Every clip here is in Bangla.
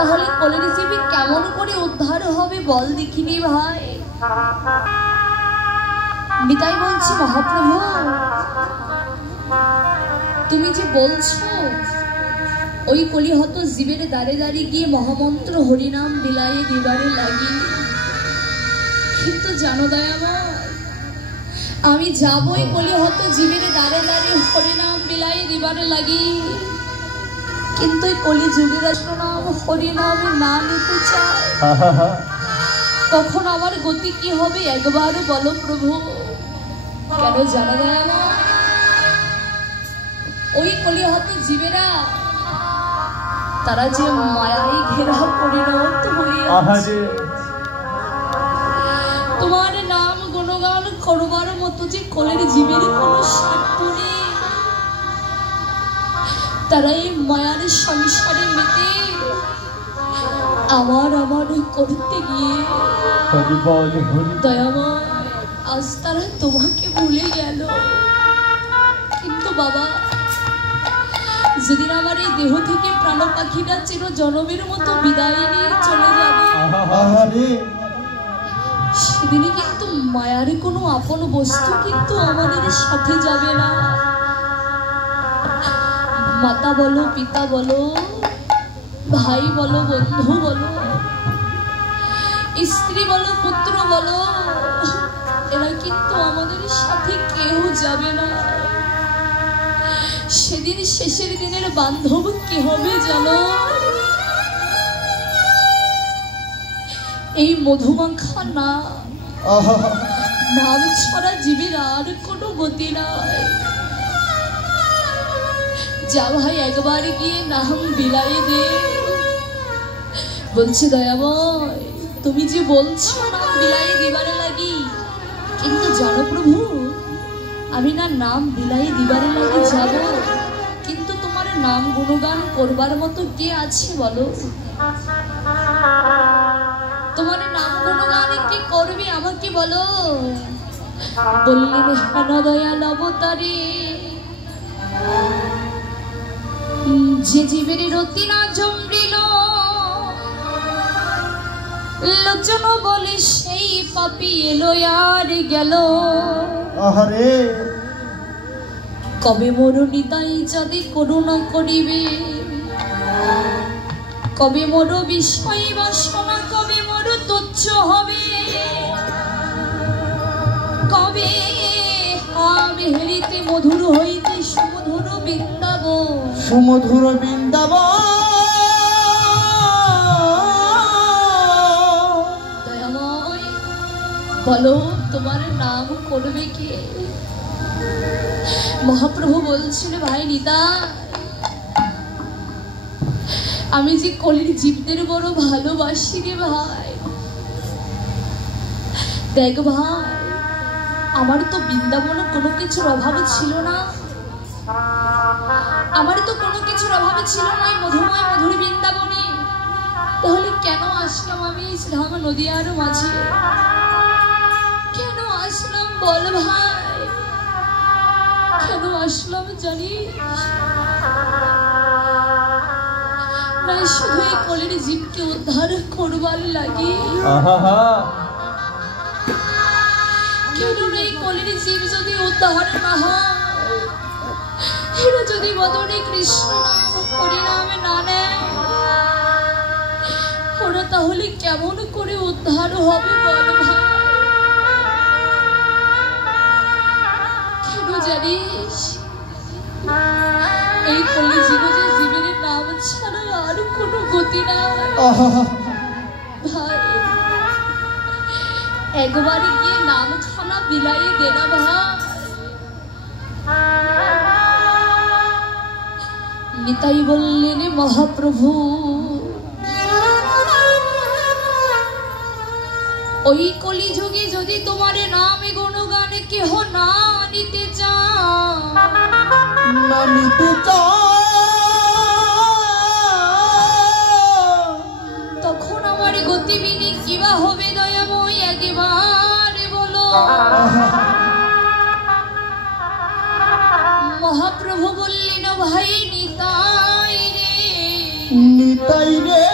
তাহলে কলির জীবী কেমন করে উদ্ধার হবে বল দেখিনি ভাই। নিতাই বলছি মহাপ্রভু তুমি যে বলছো ওই কলিহত জীবের দ্বারে দ্বারে গিয়ে মহামন্ত্র হরিনাম বিলায়ে দিবারে লাগি, কিন্তু জানো দয়াময় আমি যাবই কলিহত জীবের দ্বারে দ্বারে হরিনাম বিলায়ে দিবারে লাগি, কিন্তু কলি যুগের নাম হরিনাম না নিতে চায়, তখন আমার গতি কি হবে একবার বলো প্রভু। কেন জানা যায় না ওই কলিহত জীবেরা তারা যে মায়ায় ঘেরা পরিণত হয়ে আছে, তোমার নাম গুণগান করবার মতো যে কলির জীবের কোনো স্বার্থ নেই, তারা এই মায়ার সংসারে মেতে আমার করতে গিয়ে দয়াময় আজ তারা তোমাকে ভুলে গেল। কিন্তু বাবা যেদিন আমার এই দেহ থেকে প্রাণ পাখিটা চির জনমের মতো বিদায় নিয়ে চলে যাবে, সেদিনই কিন্তু মায়ার কোনো আপন বস্তু কিন্তু আমাদের সাথে যাবে না। মাতা বলো, পিতা বলো, ভাই বলো, বন্ধু বলো, স্ত্রী বলো, পুত্র বলো, এরা কিন্তু আমাদের সাথে কেউ যাবে না। সেদিন শেষের দিনের বান্ধব কি হবে জানো? এই মধুমাখা না নাম ছড়া জীবের আর কোনো গতি নাই। যা ভাই একবার গিয়ে নাম বিলায়ে দে। বলছি দয়াময় তুমি যে বলছো নাম বিলায়ে দিবারে লাগি, কিন্তু জানো প্রভু আমি না নাম বিলায়ে দিবারে লাগি যাব, কিন্তু তোমার নাম গুণগান করবার মতো কে আছে বলো? তোমার নাম গুণগান কে করবে আমাকে বলো? বললেন হেন দয়াল অবতারে যে জীবের রতি না জমরিল লোচন বলে সেই পাপি এলো আর গেল। কবে মোর নিতাই যদি করুণা করিবে, কবে মোর বিষয় বাসনা কবে মোর তুচ্ছ হবে, কবে আমি হেরিতে মধুর হইতে সুমধুর বৃন্দাবন, সুমধুর বৃন্দাবন। দয়াময় বলো তোমার নাম করবে কে? মহাপ্রভু বলছিল ভাই নিতা আমি যে কলির জীবদের বড় ভালোবাসি রে ভাই। দেখ ভাই আমার তো বৃন্দাবনে কোনো কিছুর অভাব ছিল না, আমার তো কোনো কিছুর অভাব ছিল না মধুময় মধুর বৃন্দাবনে, তাহলে কেন আসলাম আমি ইসলাম নদিয়ার মাঝে? কেন আসলাম বল ভাই, কেন আসলাম জানিস? না শুধু এই কলির জীবকে উদ্ধার করবার লাগে, কেন এই কলির জীব যদি উদ্ধার না হয়, এরা যদি বদনে কৃষ্ণ নাম হরিনামে না নেয়, ওরা তাহলে কেমন করে উদ্ধার হবে বল ভাই? কেন জানিস এই কলি জীবনে জীবের নাম ছাড়া আর কোনো গতি নাই ভাই। একবার গিয়ে নাম খানা বিলাইয়ে দেনা ভাই। নিতাই বললেন মহাপ্রভু ওই কলি যুগে যদি তোমার নামে গুণগান কেহ না নিতে তখন আমার গতিবিধি কিবা হবে দয়াময় একবার বলো। মহাপ্রভু বললেন ভাই নিতাই রে, নিতাই রে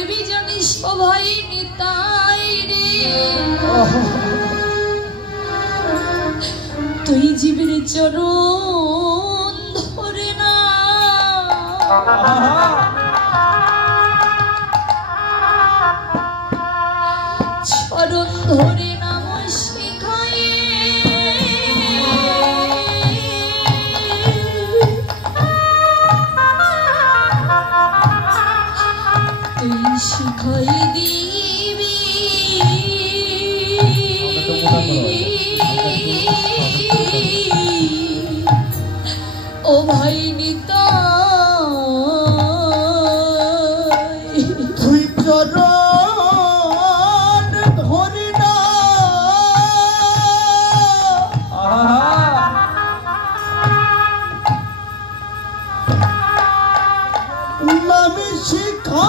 করবি জানিস ও ভাই নিতাই রে তুই জীবের চরণ ধরে না চরণ ধরে নাম শিখাই তুই শিখাই দিবি ও ভাই নিতাই তুই চরণ ধরি না নামে শিখা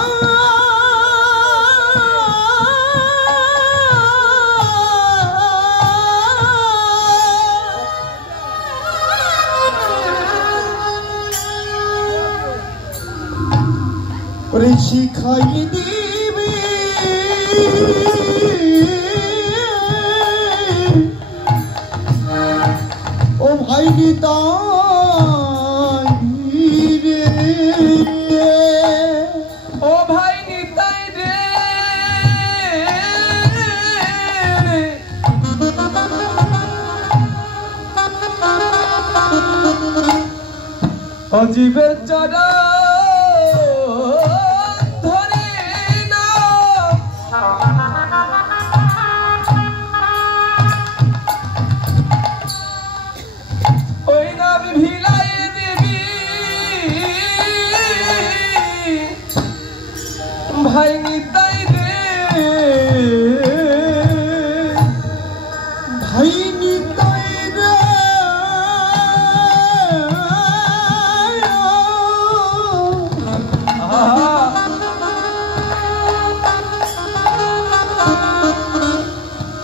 ওরে শিখাই দিবি ও ভাই নিতাই রে ও ভাই নিতাই রে অজীবের চরণ ধরে না ওই নাম ভিলাই দেবী ভাই নিতাই রে ভাই নিতাই রে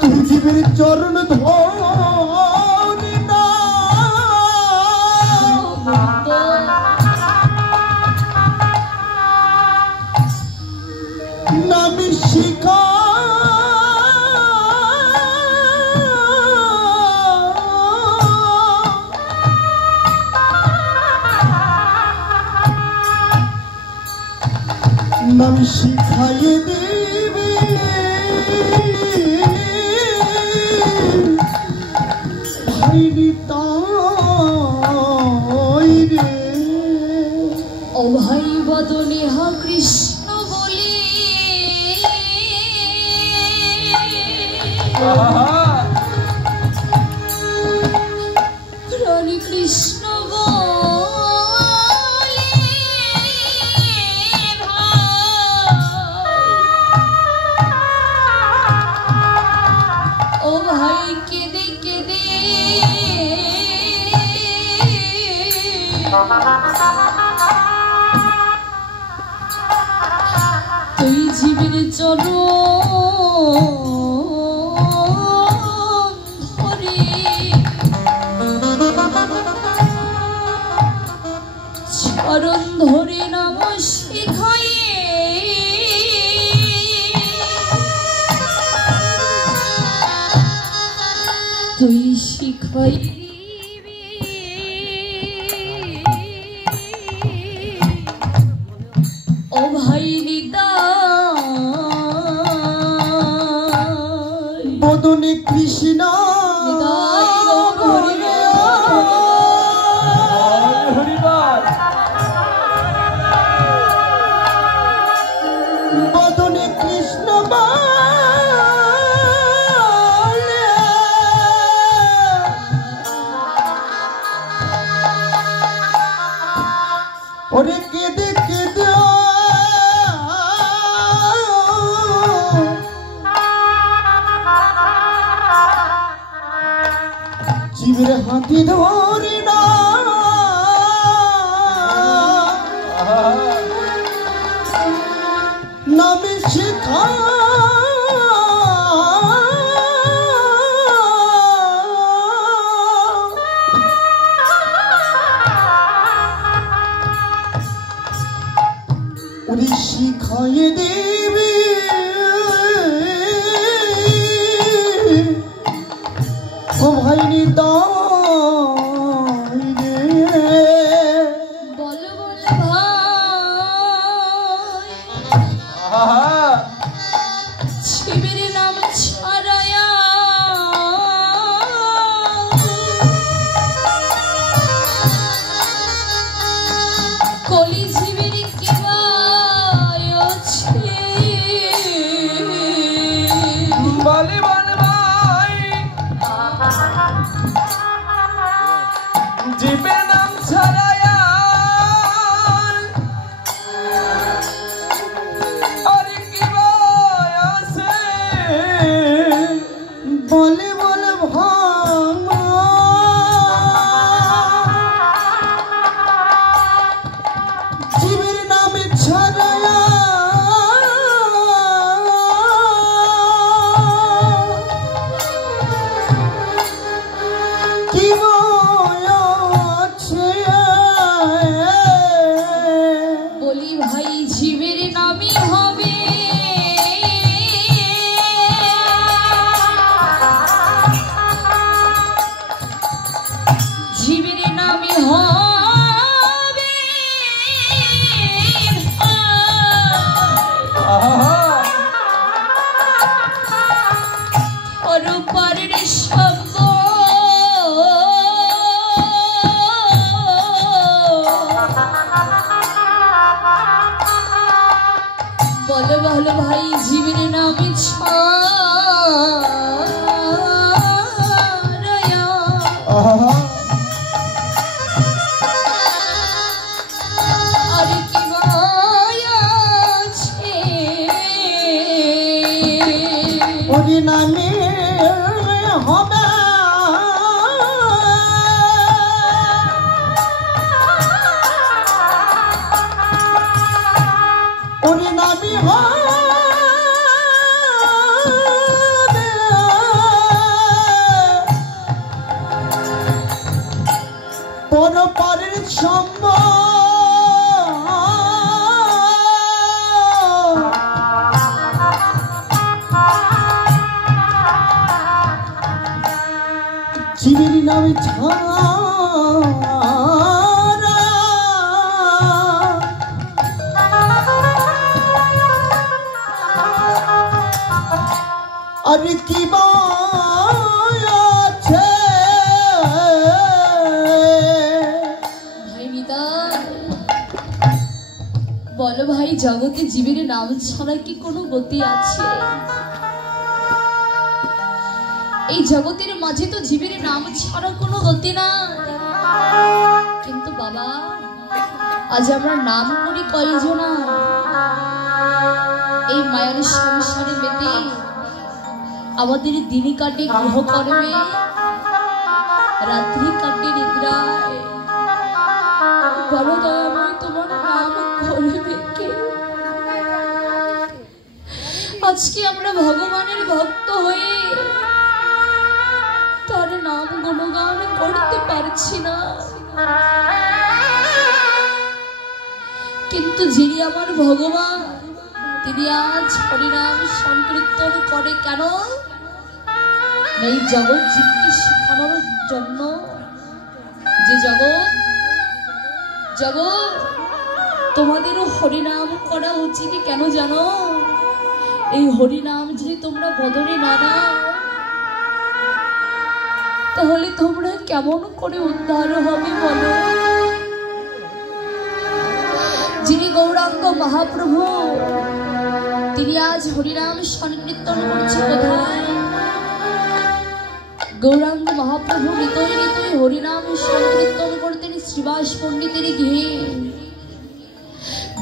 তুই জীবের চরণ ধরি না নামে শিখা নাম শিখাইয়ে দিবি ভাই নিতাই রে ও ভাই বদনে হা কৃষ্ণ বলি রানী কৃষ্ণ বলি ও ভাই কেঁদে কেঁদে তুই জীবের চরণ ধরে চরণ ধরে নাম শিখাই তুই শিখাই ও ভাই নিতাই বদনে কৃষ্ণ নিতাই গৌর হরিবার বদনে কৃষ্ণ ওরে কেঁদে কেঁদে জীবের হাতি ধরি না নামে শিখা ওরে শিখাই দেবী ও ভাই নিতাই রে বল বল ভাই আহা শিবের নাম ছাড়ায়া কলি জীবের কি আছে বলে বল ভাই জীবের নাম ছাড়ায়া আরে কি ভাই আছে বলে বলে ভামা জীবের নামে ছাড়ায়া কি আছে বলি ভাই জীবের নামই হবে জীবের নামই হবে আহা পরপারের শব্দ বলো বলো ভাই জীবের নামে ছাড়ায়া আহা আর কি ভয় আছে ওরে নামে হবে ওরে নামে হবে পরপারের জীবের নামে ছাড়া আরে কি আছে ভাই নিতাই বলো ভাই জগতে জীবের নাম ছাড়া কি কোনো গতি আছে এই জগতের মাঝে তো জীবের নাম ছাড়া কোনো গতি না কিন্তু বাবা আজ আমরা নাম করি কয়জনা এই মায়ার সংসারে মেতে আমাদের দিনে কাটে গৃহকর্মে রাত্রি কাটে নিদ্রায় বলো দয়াময় তোমার নাম করবে কে আজকে আমরা ভগবানের ভক্ত হয়ে তার নাম গুণগান করতে পারছি না কিন্তু যিনি আমার ভগবান তিনি আজ হরিনাম সংকীর্তন করে কেন এই জগৎ জীবকে শেখানোর জন্য যে জগৎ জগৎ তোমাদেরও হরিনাম করা উচিত কেন জানো এই হরিনাম যদি তোমরা বদলে না নাও তাহলে তোমরা কেমন করে উদ্ধার হবে বলো যিনি গৌরাঙ্গ মহাপ্রভু তিনি আজ হরিনাম সংকীর্তন করছে কোথায় গৌরাঙ্গ মহাপ্রভু নিতই নিতই হরিনাম সংকীর্তন করতেন শ্রীবাস পণ্ডিতের গৃহে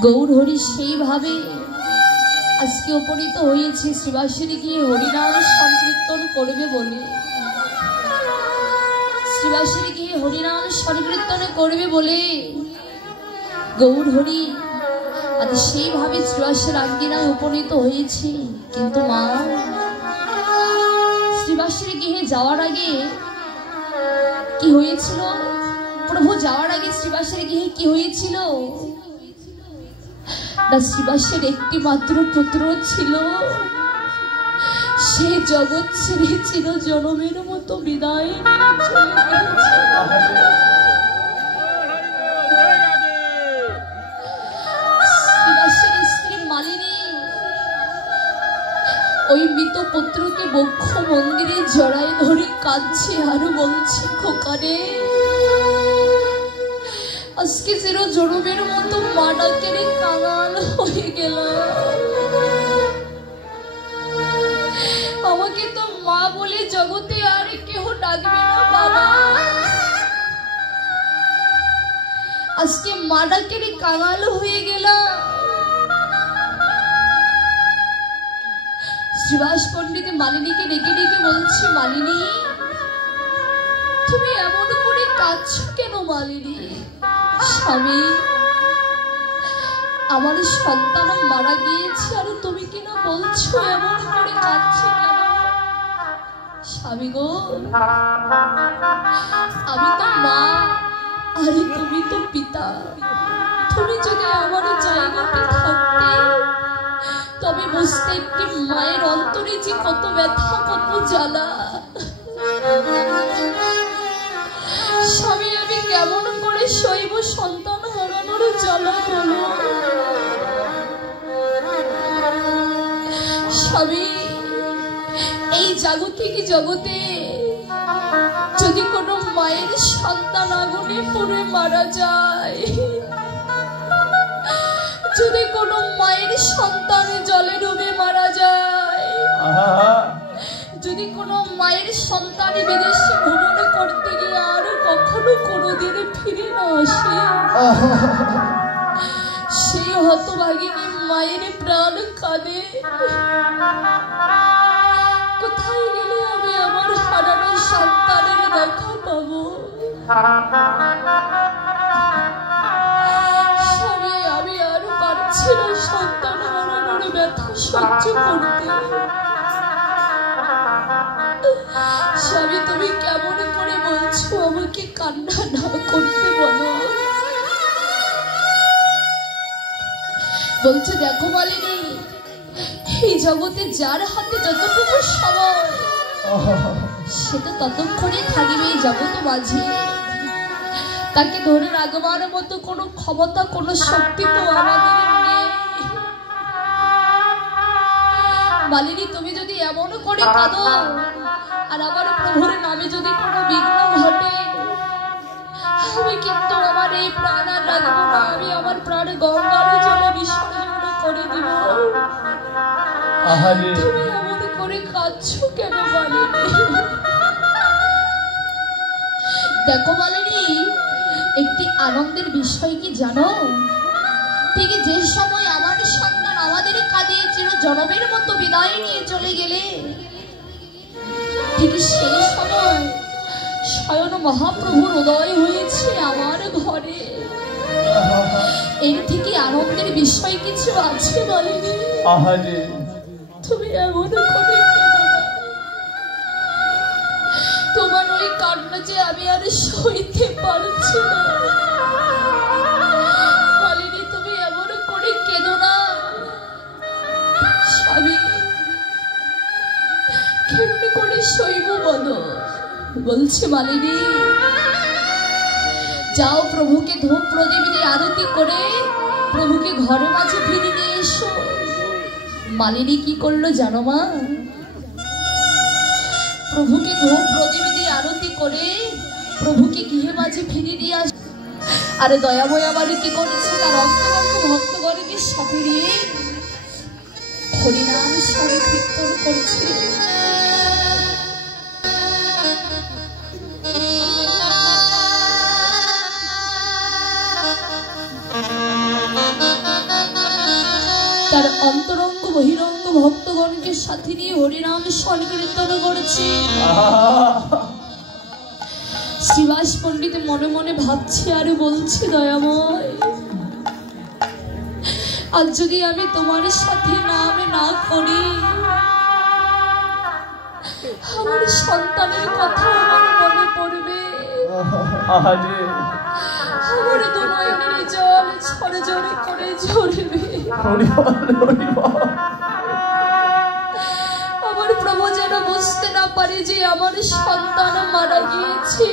গৌর হরি সেইভাবে আজকে উপনীত হয়েছে শ্রীবাসের গিয়ে হরিনাম সংকীর্তন করবে বলে শ্রীবাসের গিয়ে হরিনাম সংকীর্তন করবে বলে গৌর হরি আজ সেইভাবে শ্রীবাসের আঙ্গিনায় উপনীত হয়েছে কিন্তু মা শ্রীবাসের গৃহে যাওয়ার আগে কি হয়েছিল প্রভু যাওয়ার আগে শ্রীবাসের গৃহে কি হয়েছিল না শ্রীবাসের একটি মাত্র পুত্র ছিল, সে জগৎ ছেড়ে চির জনমের মতো বিদায় চলে গেছে। শ্রীবাসের স্ত্রী মালিনী ওই মৃত পুত্রকে বক্ষ মন্দিরে জড়ায় ধরে কাঁদছে আর বলছে, খোকারে আজকে চির জনমের মতো মা ডাকের কাঙাল হয়ে গেল, আমাকে তো মা বলে জগতে আর কেউ ডাকবে না বাবা, আজকে মা ডাকের কাঙাল হয়ে গেল। শ্রীবাস পণ্ডিত মালিনীকে ডেকে ডেকে বলছে, মালিনী তুমি এমন করে কাঁদছো কেন মালিনী? স্বামী, আমার সন্তান মারা গিয়েছে আর তুমি কিনা বলছো এমন করে কাঁদছে কেন? স্বামী গো, আমি তো মা আর তুমি তো পিতা, তুমি যদি আমার জায়গাতে থাকতে তবে বুঝতে একটি মায়ের অন্তরে যে কত ব্যথা, কত জ্বালা। স্বামী, আমি কেমন করে সইব সন্তান হারানোর জ্বালা বলো? স্বামী, এই জাগতিক জগতে যদি কোনো মায়ের সন্তান আগুনে পুড়ে মারা যায়, যদি কোনো মায়ের সন্তান জলে ডুবে মারা যায়, যদি কোনো মায়ের সন্তান বিদেশে ভ্রমণ করতে গিয়ে আর কখনো কোনোদিন ফিরে না আসে, সেই হতভাগিনী মায়ের প্রাণ কাঁদে। কোথায় গেলে আমি আমার হারানো সন্তানের দেখা পাবো? স্বামী, আমি আর পারছি না সন্তান হারানোর ব্যথা সহ্য করতে। স্বামী, তুমি কেমন করে বলছো আমাকে কান্না না করতে বলো? বলছে, দেখো মালিনী, এই জগতে যার হাতে যতটুকু সময় সে তো ততক্ষণে থাকবে এই জগৎ মাঝে, তাকে ধরে রাখবার মতো কোনো ক্ষমতা, কোনো শক্তি তো আমাদের নেই। মালিনী, তুমি যদি এমন করে কাঁদো আর আমার প্রভুর নামে যদি কোনো বিঘ্ন ঘটে, আমি কিন্তু আমার এই প্রাণ আর রাখবো না, আমি আমার প্রাণ গঙ্গার জলে বিসর্জন করে দিব। তুমি এমন করে কাঁদছো কেন মালিনী? দেখো মালিনী, একটি আনন্দের বিষয় কি জানো? ঠিক যে সময় আমার সন্তান আমাদের কাঁদিয়ে চির জনমের মতো বিদায় নিয়ে চলে গেলে, ঠিক সেই সময় স্বয়ং মহাপ্রভুর উদয় হয়েছে আমার ঘরে। এর থেকে আনন্দের বিষয় কিছু আছে বলেনি? তুমি এমন করে তোমার ওই কান্না যে আমি আর সইতে পারছি না। মালিনী, তুমি এমন করে কেঁদো না। স্বামী, কেমন করে সইব বলো? বলছে, মালিনী যাও, প্রভুকে ধূপ প্রদীপ দিয়ে আরতি করে প্রভুকে ঘরে মাঝে ফিরে নিয়ে এসো। মালিনী কি করলো জানো মা? প্রভুকে ধূপ প্রদীপ দিয়ে আরতি করে প্রভুকে গৃহে মাঝে ফিরে নিয়ে আস। আরে দয়াময় আমার কি করেছে? তার ভক্তগণকে সাথে নিয়ে হরিনাম স্বরে কীর্তন করছে। তার অন্তরঙ্গ বহিরঙ্গ ভক্তগণকে সাথে নিয়ে হরিনাম সংকীর্তন করেছে। শ্রীবাস পণ্ডিত মনে মনে ভাবছে আর বলছে, দয়াময়, আজ যদি আমি তোমার সাথে নাম না করি, আমার সন্তানের কথা আমার মনে পড়বে। আমার দু নয়নের জল ঝরে ঝরে করে ঝরবে। আমার প্রভু যেন বুঝতে না পারে যে আমার সন্তান মারা গিয়েছে।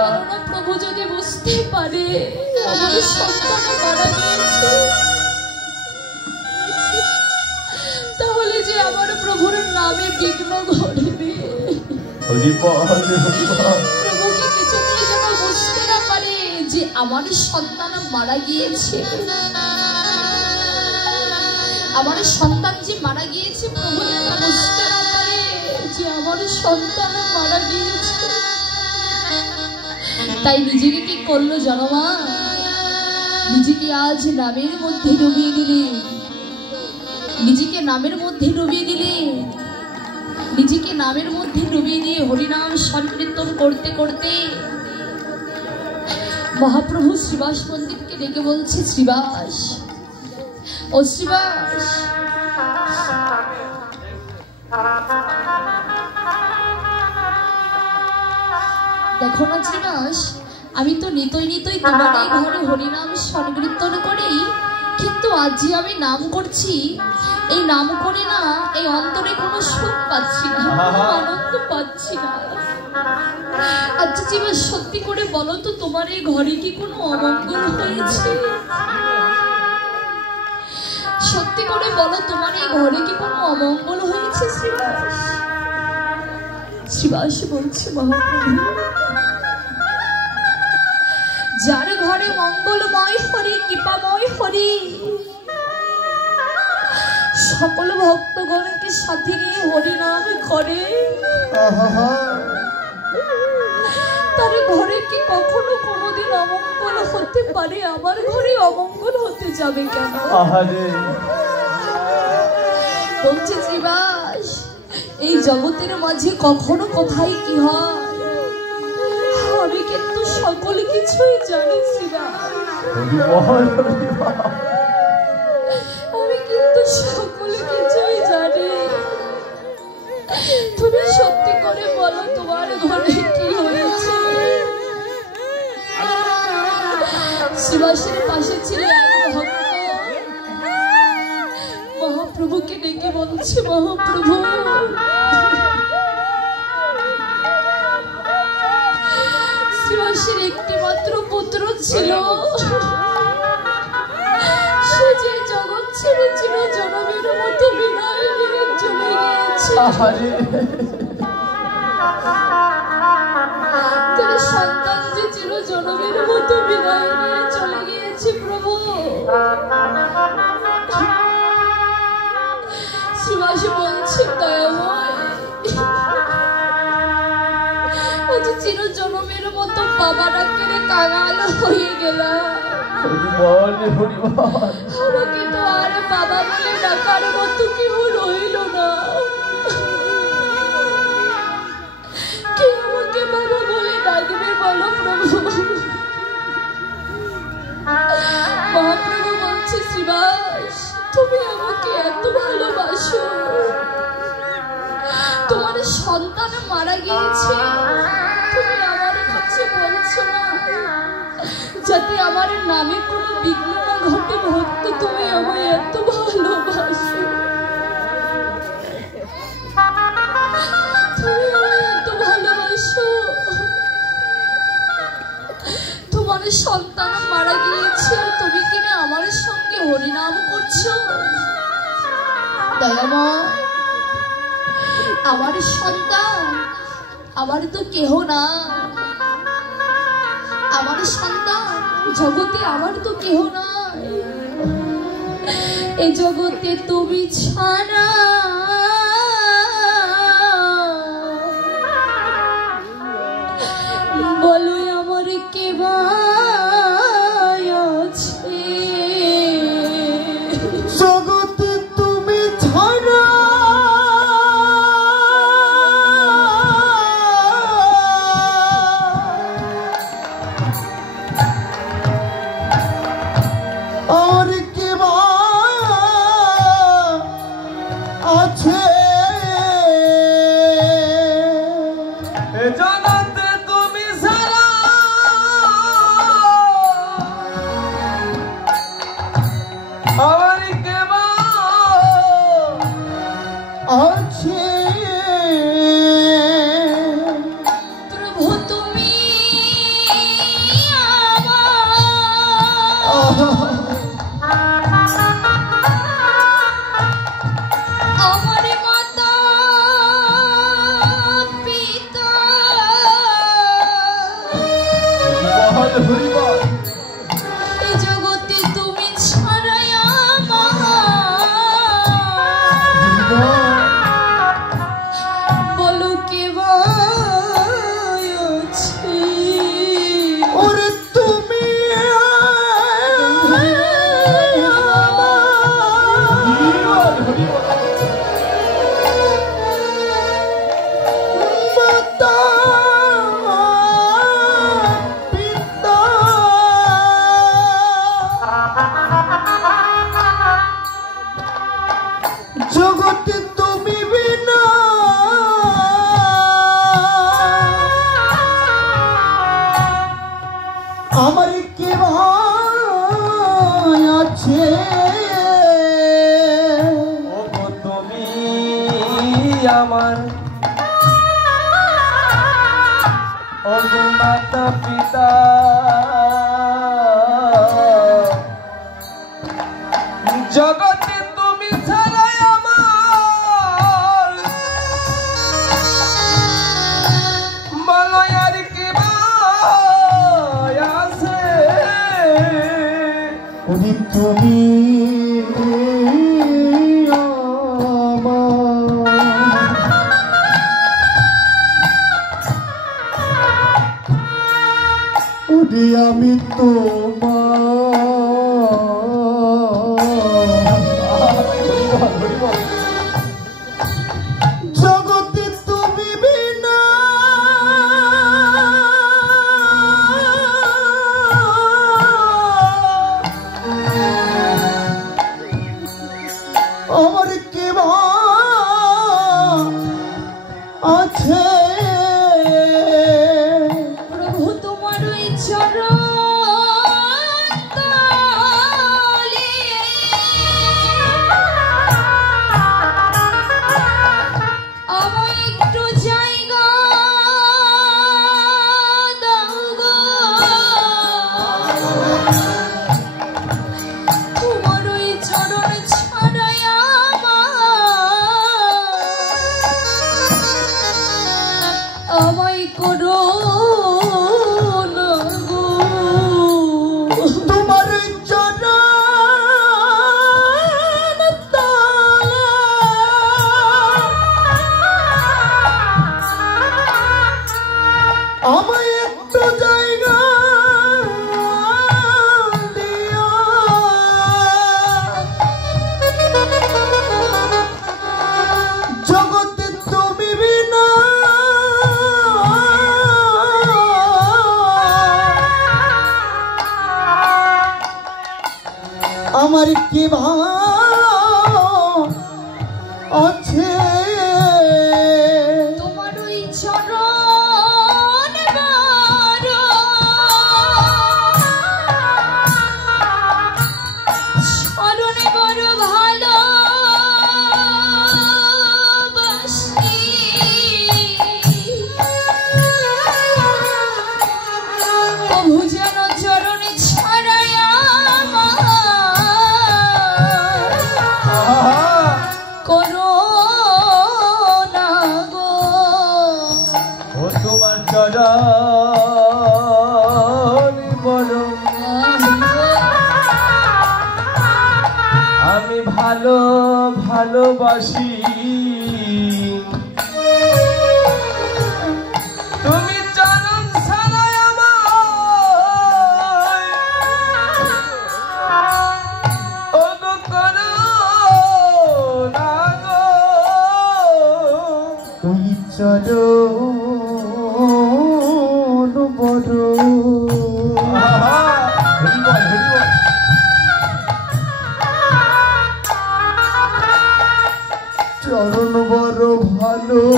কেননা প্রভু যদি বুঝতে পারে আমার সন্তান মারা গিয়েছে, তাহলে যে আমার প্রভুর নামে বিঘ্ন ঘটবে। প্রভুকে কিছুতেই যেন বুঝতে না পারে যে আমার সন্তান মারা গিয়েছে। আমার সন্তান যে মারা গিয়েছে, প্রভু যেন বুঝতে না পারে যে আমার সন্তান মারা গিয়েছে। তাই নিজেকে কি করলো জনমা? নিজেকে আজ নামের মধ্যে ডুবিয়ে দিলে, নিজেকে নামের মধ্যে ডুবিয়ে দিলে, নিজেকে নামের মধ্যে ডুবিয়ে দিয়ে হরিনাম সংকীর্তন করতে করতে মহাপ্রভু শ্রীবাস পণ্ডিতকে ডেকে বলছে, শ্রীবাস, ও শ্রীবাস, দেখো না শ্রীবাস, আমি তো নিতই নিতই তোমার এই ঘরে হরিনাম সংকীর্তন করি, কিন্তু আজ যে আমি নাম করছি, এই নাম করে না এই অন্তরে কোনো সুখ পাচ্ছি না, আনন্দ পাচ্ছি না। আচ্ছা শ্রীবাস, সত্যি করে বলো তো, তোমার এই ঘরে কি কোনো অমঙ্গল হয়েছে? সত্যি করে বলো, তোমার এই ঘরে কি কোনো অমঙ্গল হয়েছে শ্রীবাস? শ্রীবাস বলছে, মহাপ্রভু, যার ঘরে মঙ্গলময় হরি, কৃপাময় হরি, সকল ভক্তগণকে সাথে নিয়ে হরিনাম করে, তার ঘরে কি কখনো কোনোদিন অমঙ্গল হতে পারে? আমার ঘরে অমঙ্গল হতে যাবে কেন? বলছে শ্রীবাস, এই জগতের মাঝে কখনো কোথায় কি হয় আমি কিন্তু সকল কিছুই জানি শ্রীবাস, আমি কিন্তু সকল কিছুই জানি। তুমি সত্যি করে বলো, তোমার ঘরে কি হয়েছে? শ্রীবাসের পাশে ছিল এক ভক্ত, মহাপ্রভুকে ডেকে বলছে, মহাপ্রভু, শ্রীবাসের একটি মাত্র পুত্র ছিল, সে যে জগৎ ছেড়ে চিরজনমের মতো বিদায় নিয়ে চলে গিয়েছে। তার সন্তান যে চিরজনমের মতো বিদায় নিয়ে চলে গিয়েছে। প্রভু, শ্রীবাস বলছে, দয়াময়, আজ চিরজনমের মতো বাবারা কেড়ে কাঙাল হয়ে গেলাম, আমাকে তো আর বাবা বলে ডাকার মতো কেউ রইল না, কেউ আমাকে বাবা বলে ডাকবে বলো প্রভু? মহাপ্রভু বলছে, শ্রীবাস, তুমি আমাকে এত ভালোবাসো, তোমার সন্তান মারা গিয়েছে, তুমি আমার কাছে বলছো না যাতে আমার নামে কোনো বিঘ্ন না ঘটে? ভক্ত, তুমি আমায় এত ভালোবাসো, তুমি আমায় এত ভালোবাসো, তোমার সন্তান মারা গিয়েছে, তুমি কিনা আমার সঙ্গে হরিনাম করছো? দয়াময়, আমার সন্তান, আমার তো কেহ না, আমার সন্তান জগতে আমার তো কেহ নাই, এ জগতে তুমি ছাড়া বলো আমার কে আছে? জগতে তুমি ছাড়া আর কে আছে? জগতে তুমি ছাড়া আমার মাতা পিতা এই জগতে তুমি ছাড়াই আমার বলো কে আছে ওরে তুমি মাতা পিতা জগতে তুমি বিনা আমার কে ভাই আছে ওগো তুমি আমার ওগো মাতা পিতা জগতে তুমি ছাড়াই আমার বলো আর কি ভাই আছে ওরে তুমি আমার ওরে আমি তোমার জগতে তুমি বিনা আমার কে আছে প্রভু তোমার ওই চরণ তলে আমায় একটু জায়গা দাও গো। তোমার ওই চরণ ছাড়াই আমায় করো না গো। তোমার চরণ তলে আমায় একটু জায়গা দিও জগতে তুমি বিনা আমার কি আছে তোমার ওই চরণ বড় চরণে বড় ভালো প্রভু যেন চরণে ছাড়াই করো না গো। ও তোমার চরণ বড় আমি ভালোবাসি তুমি চরণ ছাড়াই আমার ওগো করো না গো। ওই চরণ বড় চরণ বড় ভালোবাসি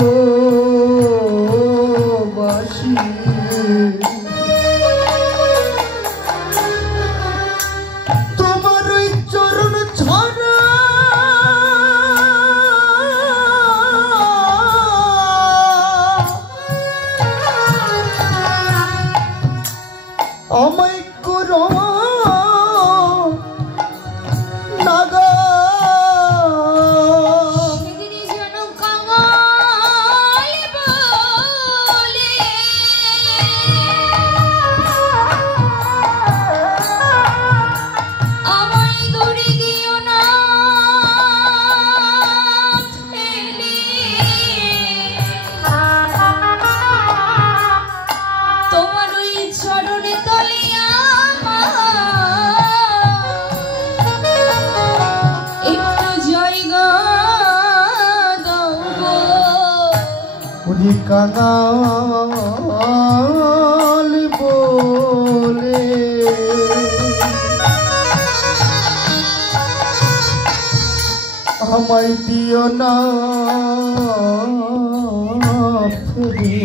তোমার ওই চরণ ছাড়া আমায় করো না গো। উনি কাঙাল বলে আমায় দিও না ফিরে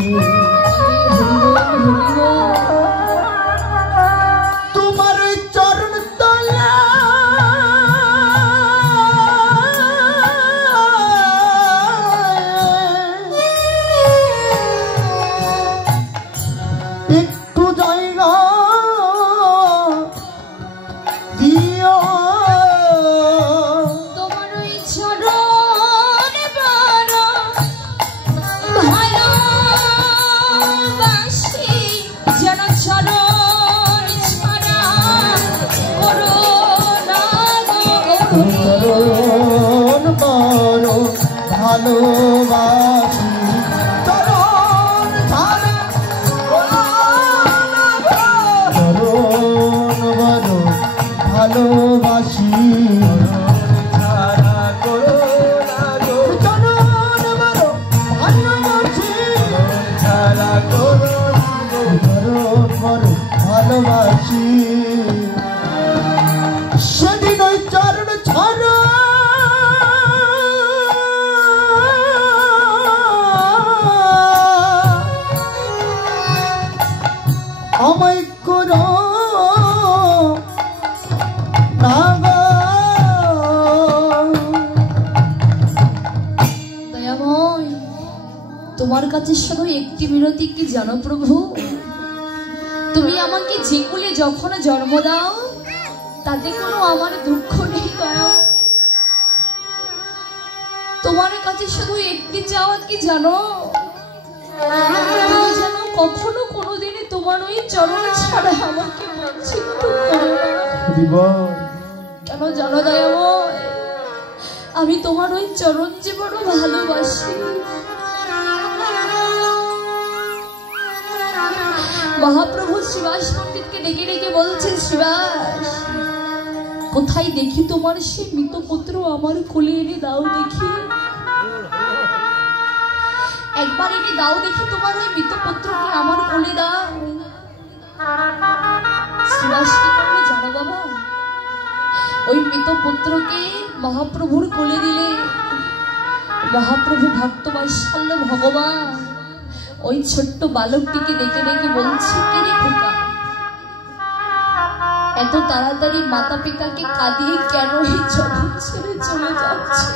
তোমার চরণ তলা একটু জায়গা দিও তোমার ওই চরণ বড় ভালোবাসি যেন চরণ ছাড়া করো না গো। চরণ বড় ভালোবাসি চরণ ছাড়া চরণ বড় ভালোবাসি চরণ বড় ভালোবাসি চরণ বড় ভালোবাসি সেদিন ওই চরণ ছাড়া আমায় করো না গো। দয়াময়, তোমার কাছে শুধু একটি বিরতি কি জানো প্রভু, তুমি আমাকে যে কুলে যখন জন্ম দাও তাতে কোনো আমার দুঃখ নেই দয়া। তোমার কাছে শুধু একটি চাওয়া কি জানো, তুমি যেন কখনো কোনোদিনই তোমার ওই চরণ ছাড়া আমাকে বঞ্চিত করো না। কেন জানো দয়াময়, আমি তোমার ওই চরণ যে বড় ভালোবাসি। মহাপ্রভু শ্রীবাস পণ্ডিতকে ডেকে ডেকে বলছেন, শ্রীবাস কোথায় দেখি তোমার সে মৃত পুত্র, আমার কোলে এনে দাও দেখি, একবার এনে দাও দেখি তোমার ওই মৃত পুত্রকে আমার কোলে দাও। শ্রীবাস কি করলো জানো বাবা, ওই মৃত পুত্রকে মহাপ্রভুর কোলে দিলে মহাপ্রভু ভক্তবাৎসল্য ভগবান ওই ছোট্ট বালকটিকে ডেকে ডেকে বলছে, কে রে খোকা, এত তাড়াতাড়ি মাতা পিতাকে কাঁদিয়ে কেন এই জগৎ ছেড়ে চলে যাচ্ছে?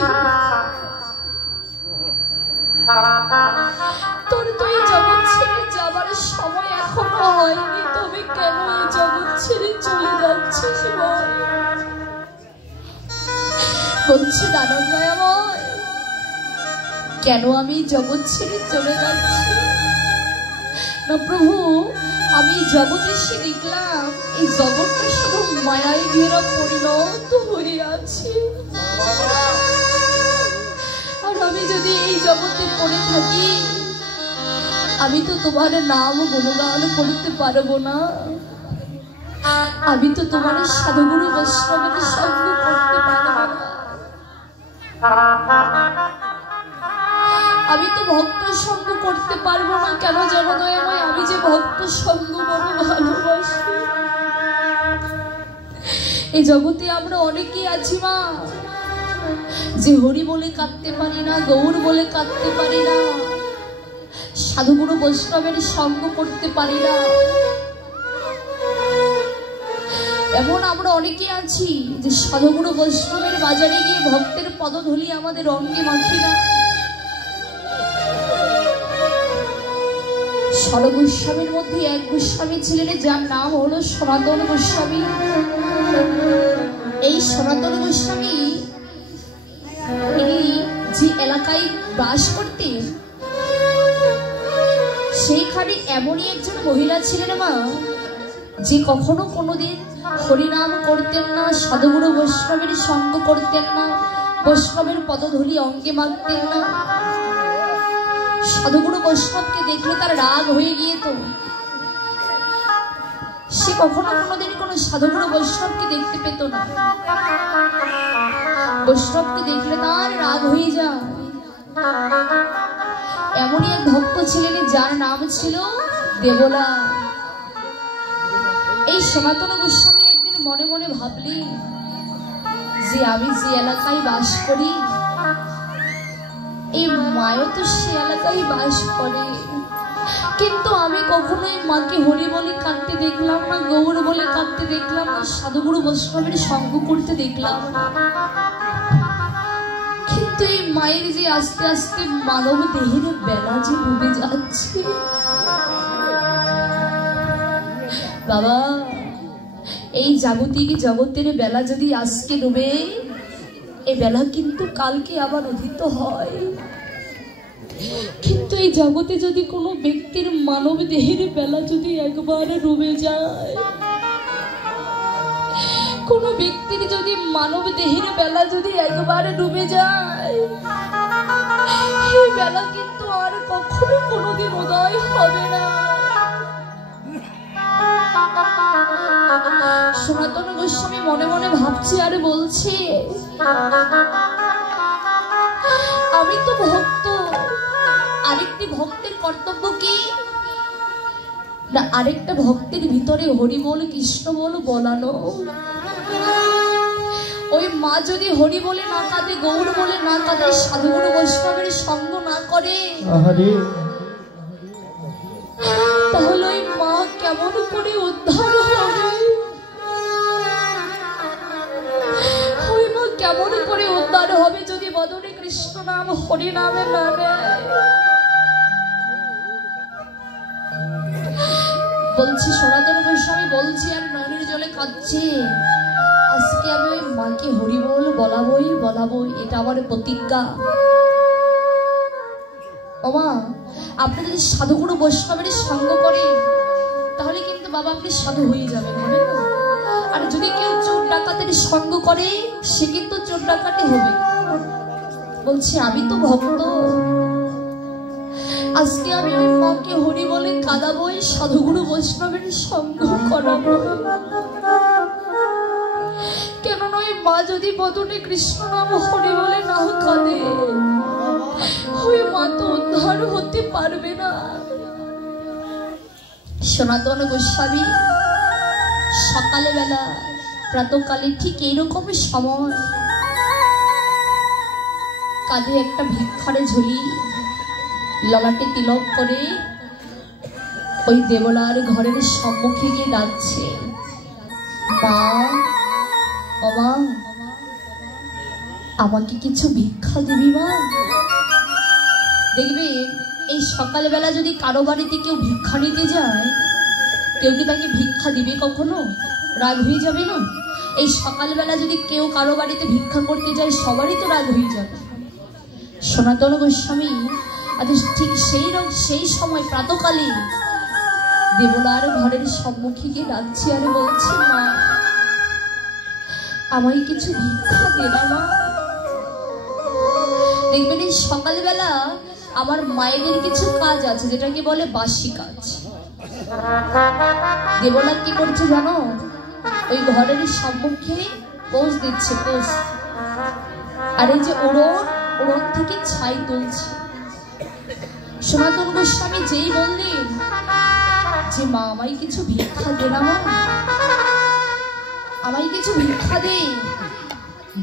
তোর তো এই জগৎ ছেড়ে যাবার সময় এখনো হয়নি, তবে কেন এই জগৎ ছেড়ে চলে যাচ্ছিস বল? বলছে দানব দয়াময়, কেন আমি জগৎ ছেড়ে চলে যাচ্ছি না প্রভু, আমি জগতে এসে দেখলাম এই জগৎটা শুধু মায়ায় ঘেরা পরিণত হয়ে আছে, আর আমি যদি এই জগতে পড়ে থাকি আমি তো তোমার নাম গুণগান করতে পারবো না, আমি তো তোমার সাধুগুরু বৈষ্ণবের সঙ্গ করতে পারবো না, আমি তো ভক্ত সঙ্গ করতে পারবো না। কেন জানো দয়াময়, আমি যে ভক্ত সঙ্গ বড় ভালোবাসি। এই জগতে আমরা অনেকেই আছি মা, যে হরি বলে কাঁদতে পারি না, গৌর বলে কাঁদতে পারি না, সাধুগুরু বৈষ্ণবের সঙ্গ করতে পারি না। এমন আমরা অনেকে আছি যে সাধুগুরু বৈষ্ণবের বাজারে গিয়ে ভক্তের পদধূলি আমাদের অঙ্গে মাখি না। সরগোস্বামীর মধ্যে এক গোস্বামী ছিলেন যার নাম হলো সনাতন গোস্বামী। এই সনাতন গোস্বামী তিনি যে এলাকায় বাস করতেন সেইখানে এমনই একজন মহিলা ছিলেন মা, যে কখনো কোনোদিন হরিনাম করতেন না, সাধুগুরু বৈষ্ণবের সঙ্গ করতেন না, বৈষ্ণবের পদধূলি অঙ্গে মাখতেন না। সাধুগুরু বৈষ্ণবকে দেখলে তার রাগ হয়ে গিয়েত, সে কখনো কোনোদিন কোনো সাধুগুরু বৈষ্ণবকে দেখতে পেত না। বৈষ্ণবকে দেখলে তার রাগ হয়ে যায়। এমনই এক ভক্ত ছিলেন যার নাম ছিল দেবলা। এই সনাতন গোস্বামী একদিন মনে মনে ভাবলেন যে আমি যে এলাকায় বাস করি এই মায়ও তো সে এলাকায় বাস করে, কিন্তু আমি কখনোই মাকে হরি বলে কাঁদতে দেখলাম না, গৌর বলে কাঁদতে দেখলাম না, সাধুগুরু বৈষ্ণবের সঙ্গ করতে দেখলাম না। কিন্তু এই মায়ের যে আস্তে আস্তে মানব দেহের বেলা যে ডুবে যাচ্ছে, বাবা এই জাগতিক জগতের বেলা যদি আজকে ডুবে, এই বেলা কিন্তু কালকে আবার উদিত হয়। কিন্তু এই জগতে যদি কোনো ব্যক্তির মানব দেহের বেলা যদি একবারে ডুবে যায়, কোনো ব্যক্তির যদি মানব দেহের বেলা যদি একবারে ডুবে যায়, এই বেলা কিন্তু আর কখনো কোনোদিন উদয় হবে না। সনাতন গোস্বামী মনে মনে ভাবছি আর বলছি, আমি তো ভক্ত, আরেকটি ভক্তের কর্তব্য কি না আরেকটা ভক্তের ভিতরে হরি বল কৃষ্ণ বল বলানো। ওই মা যদি হরি বলে না কাঁদে, গৌর বলে না কাঁদে, সাধুগুরু বৈষ্ণবের সঙ্গ না করে, তাহলে ওই মা কেমন করে উদ্ধার হবে? ওই মা কেমন করে উদ্ধার হবে যদি বদনে কৃষ্ণ নাম হরি নামে না নেয়? বলছি সনাতন গোস্বামী বলছি আর নয়নের জলে কাঁদছে, আজকে আমি ওই মাকে হরি বল বলাবই, এটা আমার প্রতিজ্ঞা। বাবা আপনি যদি সাধুগুরু বৈষ্ণবের সঙ্গ করেন তাহলে কিন্তু বাবা আপনি সাধু হয়ে যাবেন, হবে না? আর যদি কেউ চোর ডাকাতের সঙ্গ করে সে কিন্তু চোর ডাকাতি হবে। বলছি আমি তো ভক্ত, আজকে আমি ওই মাকে হরি বলে কাঁদাবই, সাধুগুরু বৈষ্ণবের সঙ্গ করাবো। কেন নয় মা যদি বদনে কৃষ্ণ নাম হরি বলে না কাঁদে, ওই মা তো উদ্ধার হতে পারবে না। সনাতন গোস্বামী সকালে বেলা প্রাতকালে ঠিক এইরকম সময় কাঁধে একটা ভিক্ষারে ঝুলি, ললাটে তিলক করে ওই দেবলার ঘরের সম্মুখে গিয়ে ডাকছে, মা ও মা আমাকে কিছু ভিক্ষা দিবি মা? দেখবে এই সকালবেলা যদি কারো বাড়িতে কেউ ভিক্ষা নিতে যায়, কেউ কি তাকে ভিক্ষা দিবে কখনো? রাগ হয়ে যাবে না? এই সকালবেলা যদি কেউ কারো বাড়িতে ভিক্ষা করতে যায় সবারই তো রাগ হয়ে যাবে। সনাতন গোস্বামী ঠিক সেই সময় প্রাতকালে দেবলার ঘরের সম্মুখে গিয়ে ডাকছি আর বলছি, মা আমায় কিছু ভিক্ষা দে না মা। দেখবেন এই সকালবেলা আমার মায়েদের কিছু কাজ আছে যেটাকে বলে বাসি কাজ। দেবলা কি করছে জানো? ওই ঘরের সম্মুখে পোষ দিচ্ছে, পোষ, আর এই যে ওড়ন থেকে ছাই তুলছে। সনাতন গোস্বামী যেই বললেন যে মা আমায় কিছু ভিক্ষা দে না মা, আমায় কিছু ভিক্ষা দে,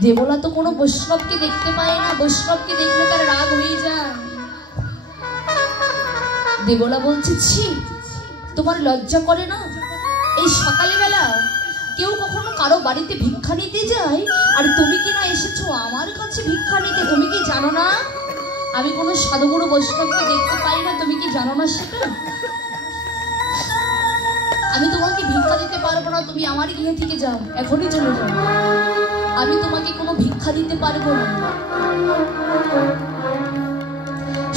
দেবলা তো কোনো বৈষ্ণবকে দেখতে পায় না, বৈষ্ণবকে দেখলে তার রাগ হয়ে যায়। দেবলা বলছে, ছি তোমার লজ্জা করে না? এই সকালে বেলা কেউ কখনো কারো বাড়িতে ভিক্ষা নিতে যায় আর তুমি কি না এসেছো আমার কাছে ভিক্ষা নিতে? তুমি কি জানো না আমি কোনো সাধুগুরু বৈষ্ণবকে দেখতে পাই না? তুমি কি জানো না সেটা? আমি তোমাকে ভিক্ষা দিতে পারবো না, তুমি আমার গৃহ থেকে যাও, এখনই চলে যাও, আমি তোমাকে কোনো ভিক্ষা দিতে পারবো না।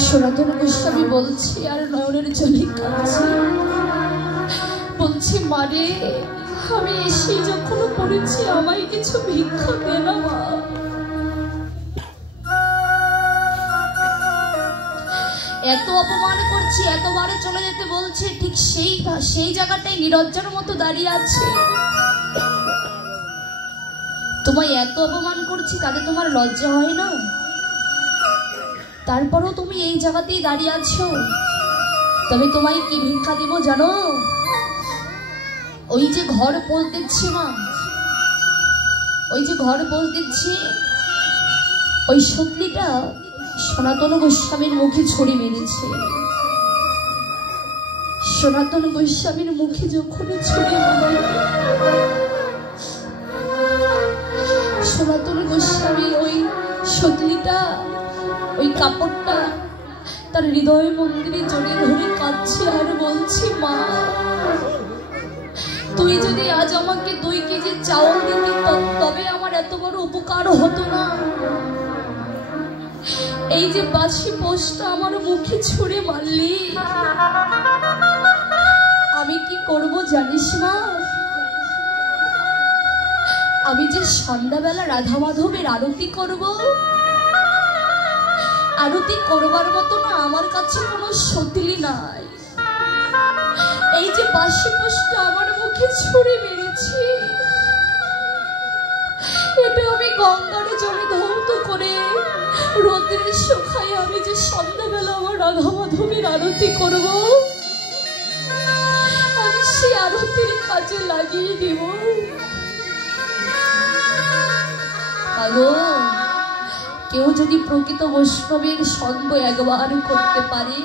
সনাতন গোস্বামী বলছি আর নয়নের জলে কাঁদছি, বলছি মারে আমি এসে যখন পড়েছি আমায় কিছু ভিক্ষা দে না মা। এত অপমান করছি, এতবারে চলে যেতে বলছে, ঠিক সেই জায়গাটাই নিরজ্জার মতো দাঁড়িয়ে আছে। তোমায় এত অপমান করছি তাতে তোমার লজ্জা হয় না? তারপরও তুমি এই জায়গাতেই দাঁড়িয়ে আছো। তবে তোমায় কি ভিক্ষা দেব জানো? ওই যে ঘর পোজ দিচ্ছি মা, ওই যে ঘর পোজ দিচ্ছি, ওই সতলিটা সনাতন গোস্বামীর মুখে ছড়ি মেরেছে। সনাতন গোস্বামীর মুখে যখন ছড়ি মেরে, সনাতন গোস্বামী ওই সতলিটা, ওই কাপড়টা তার হৃদয় মন্দিরে জড়িয়ে ধরে কাঁদছে আর বলছে, মা তুই যদি আজ আমাকে 2 কেজি চাউল দিতি তবে আমার এত বড় উপকার হতো না। এই যে বাসি পোস্টটা আমার মুখে ছুঁড়ে মারলি, আমি কি করব জানিস না? আমি যে সন্ধ্যাবেলা রাধা মাধবের আরতি করব, আরতি করবার মতো না আমার কাছে কোনো সতলি নাই। এই যে বাসি পোস্টটা আমার মুখে ছুঁড়ে মেরেছি, এটা আমি গঙ্গার জলে ধৌত করে রোদ্রে শুকাই আমি যে সন্ধ্যাবেলা আমার রাধা মাধবের আরতি করব, আমি সেই আরতির কাজে লাগিয়ে দেব। কেউ যদি প্রকৃত বৈষ্ণবের সঙ্গ একবার করতে পারে,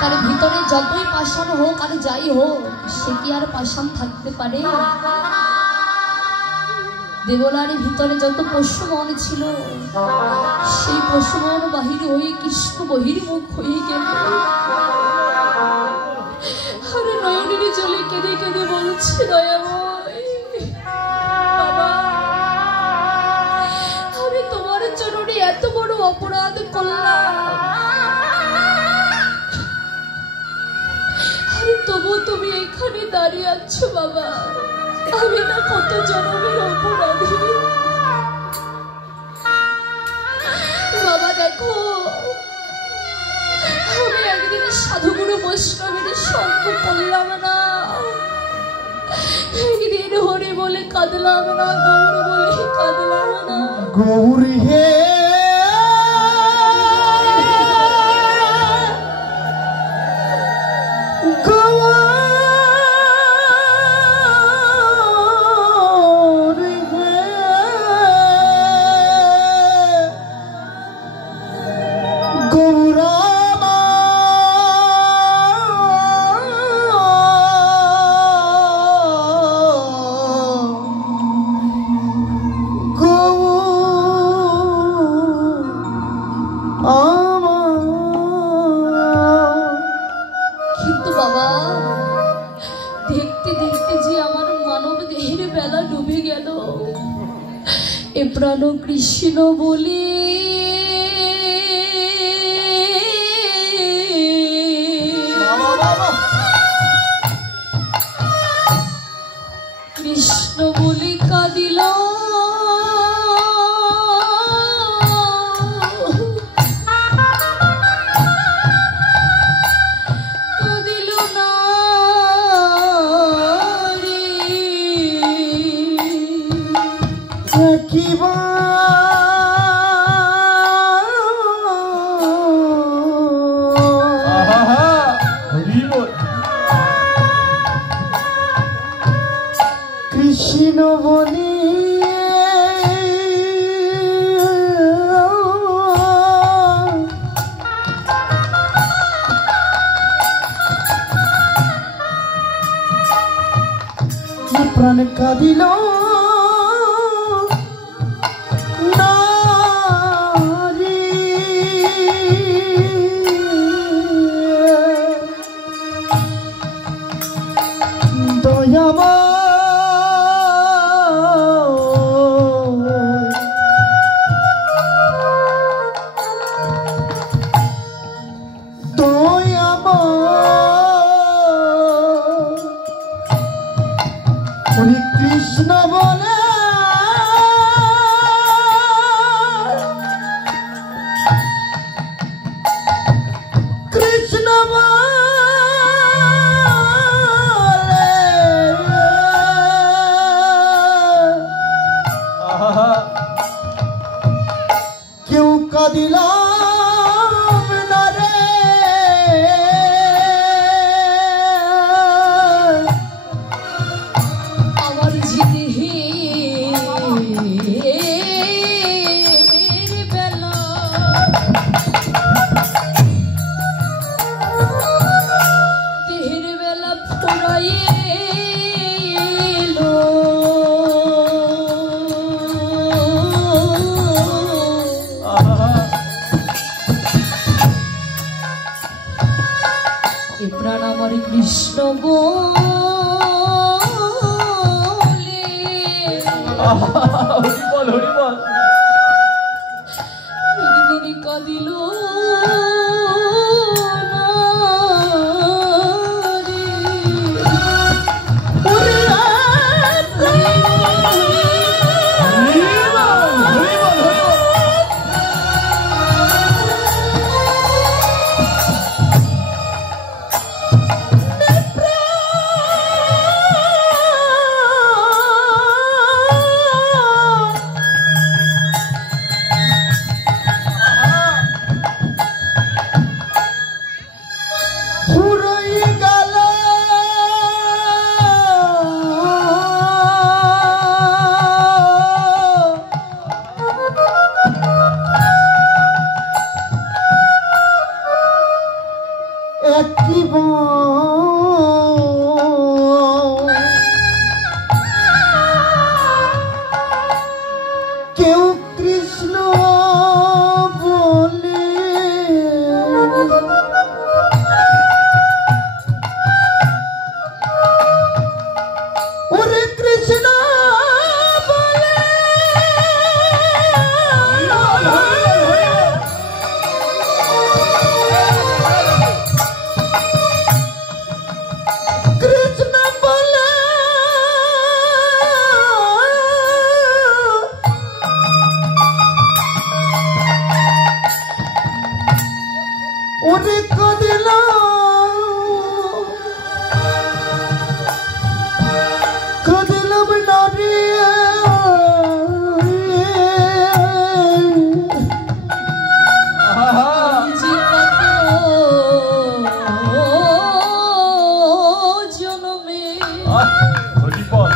তার ভিতরে যতই পাষাণ হোক আর যাই হোক, সে কি আর পাষাণ থাকতে পারে? দেবলার ভিতরে যত পশু মন ছিল, সেই পশু মন বাহির হয়ে কৃষ্ণ বহির্মুখ হয়ে গেল। আরে নয়নের জলে কেঁদে কেঁদে বলছে, দয়াময় বাবা, আমি তোমার চরণে এত বড় অপরাধ করলাম, তবু তুমি এখানে দাঁড়িয়ে আছো বাবা। আমি না কত জন্মের অপরাধী বাবা। দেখো, আমি একদিন সাধুগুরু বৈষ্ণবের সঙ্গ করলাম না, একদিন হরি বলে কাঁদলাম না, গৌর বলে কাঁদলাম না। গৌরী হে প্রাণ কৃষ্ণ বলে কৃষ্ণ বলে কাঁদিল, কাঁদিল না কৃষ্ণ বলি প্রাণ কাঁদিল কৃষ্ণ কাঁদিলাম না রে আমার জিদেহে প্রাণ আমার কৃষ্ণ বলে হরিবল হরিবল একদিন কাঁদিল কেউ কৃষ্ণ বলে ওরে কৃষ্ণ বলে কৃষ্ণ বলে ওরে কাঁদিলাম না রে জনমে হরিবল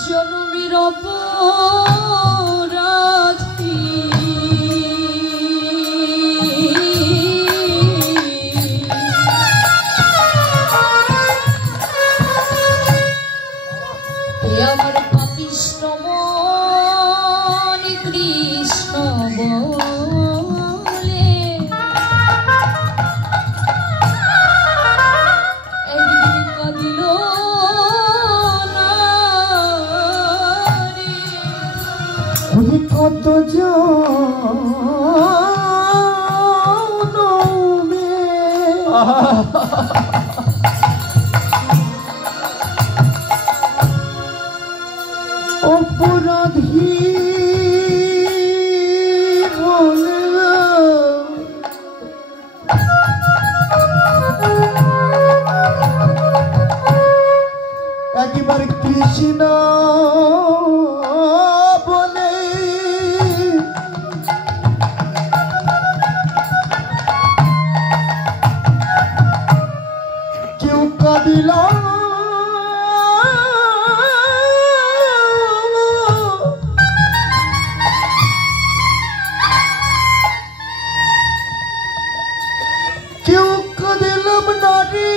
জনমের অপরাধী আমার পাপিষ্ঠ মনে কৃষ্ণ বলে একদিন কাঁদিল না রে। ওরে কত জনমে অপরাধী বলে একবার কৃষ্ণ বলে কেউ কাঁদিল কেউ কাঁদিলাম না রে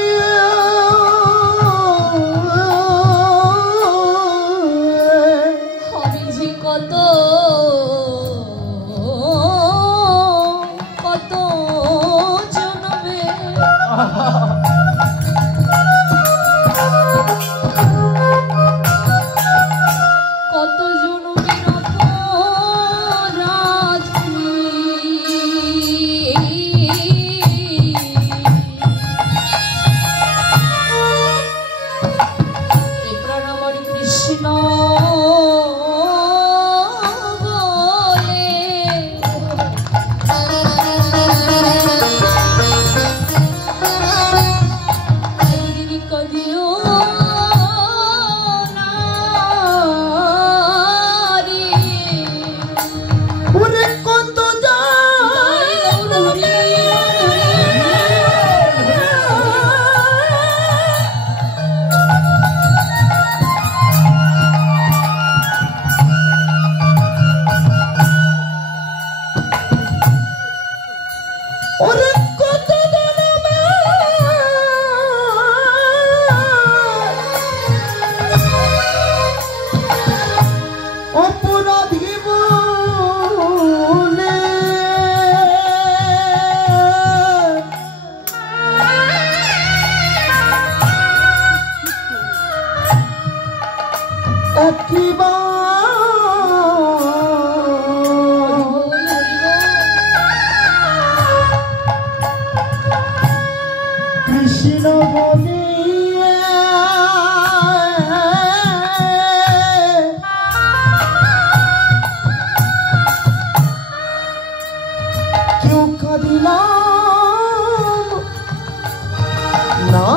অপরাধী বলে কৃষ্ণ বলে কেউ কাঁদিলাম না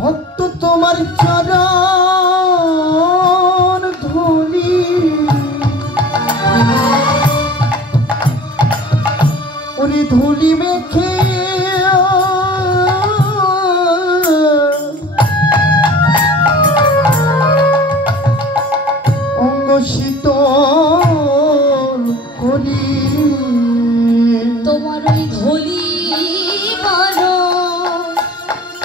ভক্ত তোমার চরণ ধুলি ওরে ধুলি মেখে অঙ্গ শীতল করি তোমার ওই ধুলি বড়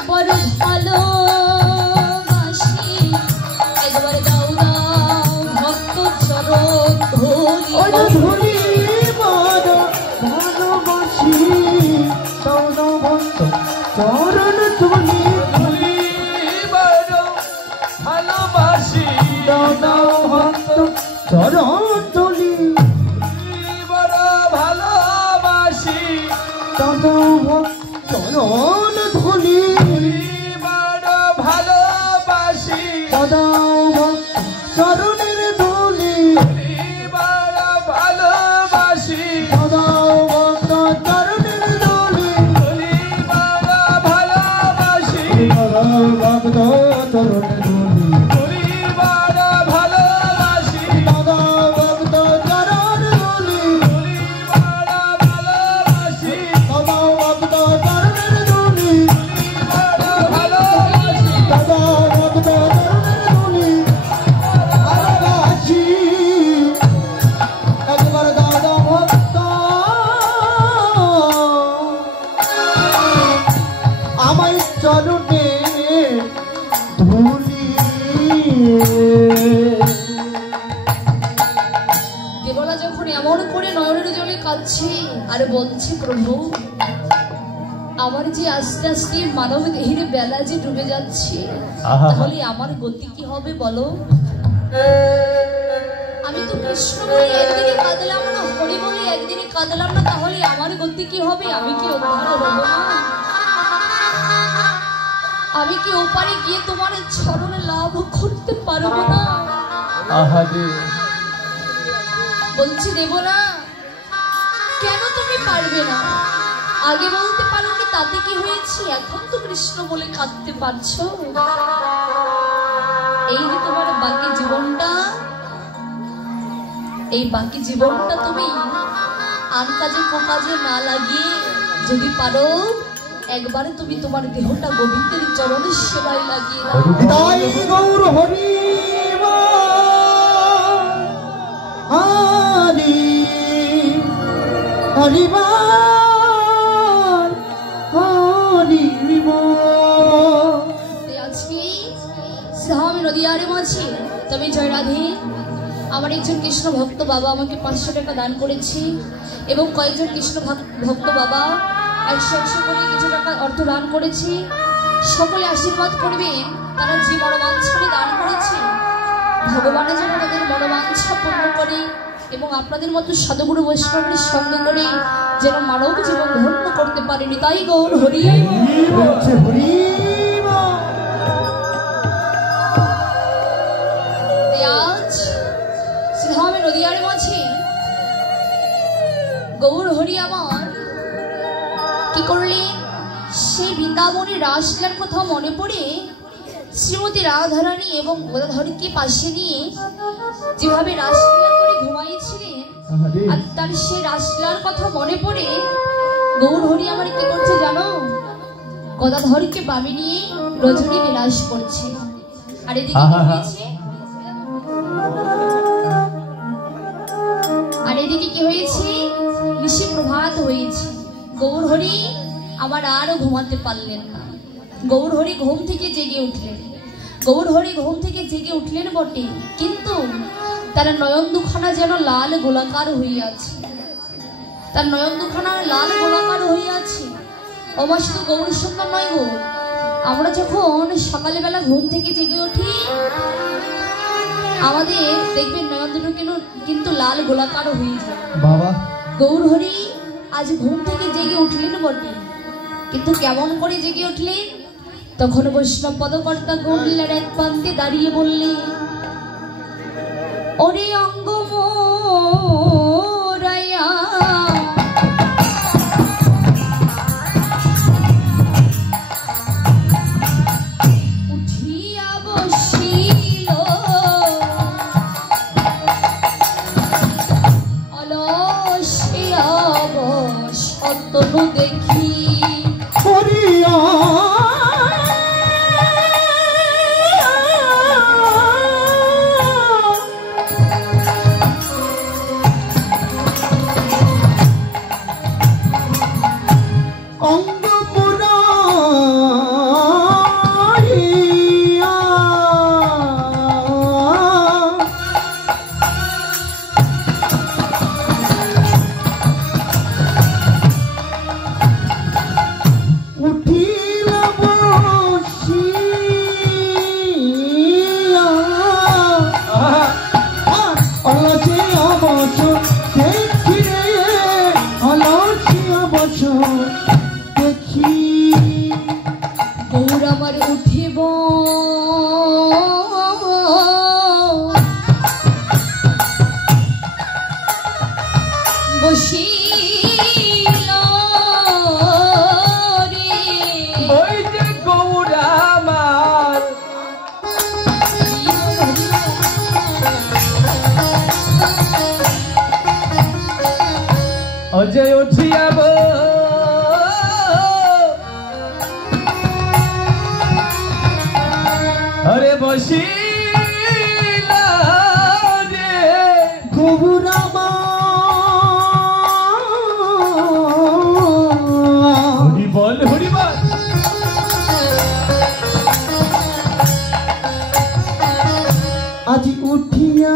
বড় ভালোবাসি একবার দাও দাও ভক্ত চরণ ধুলি বড় ভালোবাসি দাও দাও ভক্ত চরণ ধুলি বড় ভালোবাসি দাও দাও ভক্ত চরণ ধুলি বড় ভালোবাসি দাও দাও ভক্ত চরণ ধুলি বড় ভালোবাসি দাও দাও ভক্ত চরণের ধুলি বড় ভালোবাসি দাও দাও ভক্ত চরণের ধুলি বড় ভালোবাসি ভক্ত চরণের ধুলি বড় ভালোবাসি দাও দাও ভক্ত চরণ ধুলি বড় ভালোবাসি দাও দাও ভক্ত চরণের ধুলি বড় ভালোবাসি দাও দাও ভক্ত চরণের ধুলি ভালোবাসি একবার দাও দাও ভক্ত আমায় চরণে ধুলি দেবলা যখন এমন করে নয়নের জলে কাঁদছে আর বলছে প্রভু আমার যে আস্তে আস্তে মানব দেহের বেলা যে ডুবে যাচ্ছে তাহলে আমার গতি কি হবে বলো আমি তো কৃষ্ণ বলে একদিনে কাঁদলাম না হরি বলে একদিনে কাঁদলাম না তাহলে আমার গতি কি হবে আমি কি উদ্ধার হব না আমি কি ওপারে গিয়ে তোমার চরণে লাভ করতে পারবো না বলছি দেব না কেন তুমি পারবে না আগে বলতে পারোনি তাতে কি হয়েছে এখন তো কৃষ্ণ বলে কাঁদতে পারছো এই যে তোমার বাকি জীবনটা এই বাকি জীবনটা তুমি আন কাজে কোকাজে না লাগিয়ে যদি পারো একবারে তুমি তোমার দেহটা গোবিন্দের চরণের সেবায় লাগিয়ে দাও তাই গৌর হরি হরি হরিবার হরিব আজকে সাহামি নদীয়ার মাঝে তবে জয় রাধে আমার একজন কৃষ্ণ ভক্ত বাবা আমাকে 500 টাকা দান করেছে এবং কয়েকজন কৃষ্ণ ভক্ত বাবা 100 করে কিছু টাকা অর্থ দান করেছে সকলে আশীর্বাদ করবেন তারা যে বড় বাঞ্ছনে দান করেছে ভগবান যেন তাদের মনোবাঞ্ছা পূর্ণ করে এবং আপনাদের মতো সাধুগুরু বৈষ্ণবের সঙ্গ করে যেন মানব জীবন ধন্য করতে পারেনি। তাই গৌর হরি আজ শ্রীধামে নদিয়ার মাঝে গৌর হরি আমার কি করলেন, সেই বৃন্দাবনের রাসলীলার কথা মনে পড়ে শ্রীমতী রাধারানী এবং গদাধরকে পাশে নিয়ে যেভাবে রাসলীলা করে ঘুমাইছিলেন, আর তার সেই রাসলীলার কথা মনে পড়ে গৌর হরি আমার কি করছে জানো, গদাধরকে বামে নিয়ে রজনী বিলাস করছে। আর এদিকে কি হয়েছে, ঋষি প্রভাত হয়েছে। গৌর হরি আবার আরো ঘুমাতে পারলেন না। গৌর হরি ঘুম থেকে জেগে উঠলেন। গৌর হরি ঘুম থেকে জেগে উঠলেন বটে, কিন্তু তার নয়ন দুখানা যেন লাল গোলাকার হইয়াছে। তার নয়ন দুখানা লাল গোলাকার হইয়াছে। আমার শুধু গৌর সুন্দর নয় গো, আমরা যখন সকালবেলা ঘুম থেকে জেগে উঠি আমাদের দেখবেন নয়ন দুটো কিন্তু লাল গোলাকার হয়ে যায় বাবা। গৌর হরি আজ ঘুম থেকে জেগে উঠলেন বটে, কিন্তু কেমন করে জেগে উঠলেন, তখন বৈষ্ণব পদকর্তা গৌরলীলার এক প্রান্তে দাঁড়িয়ে বললেন, ওরে অঙ্গ মোরায়া উঠিয়া বসিল অলসিয়া বসতনু দেখি করিয়া অজয় উঠিয়াব আরে বসিলা রে গৌরামা হরি বল হরি বল। আজি উঠিয়া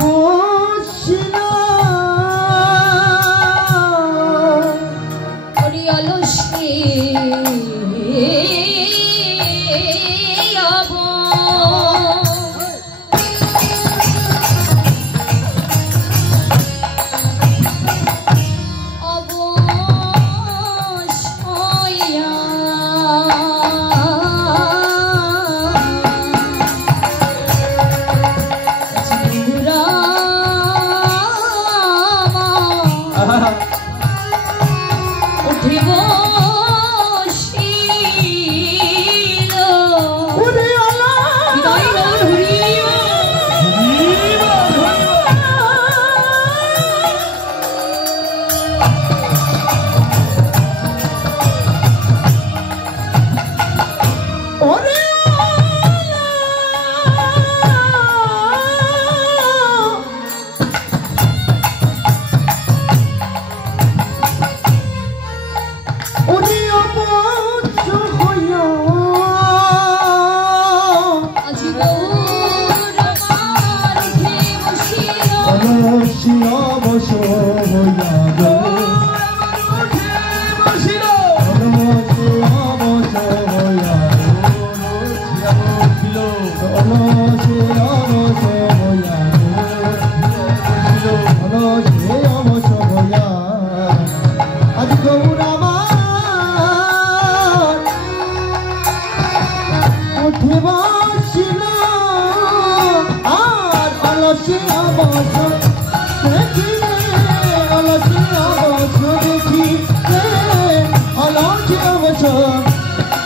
বসিল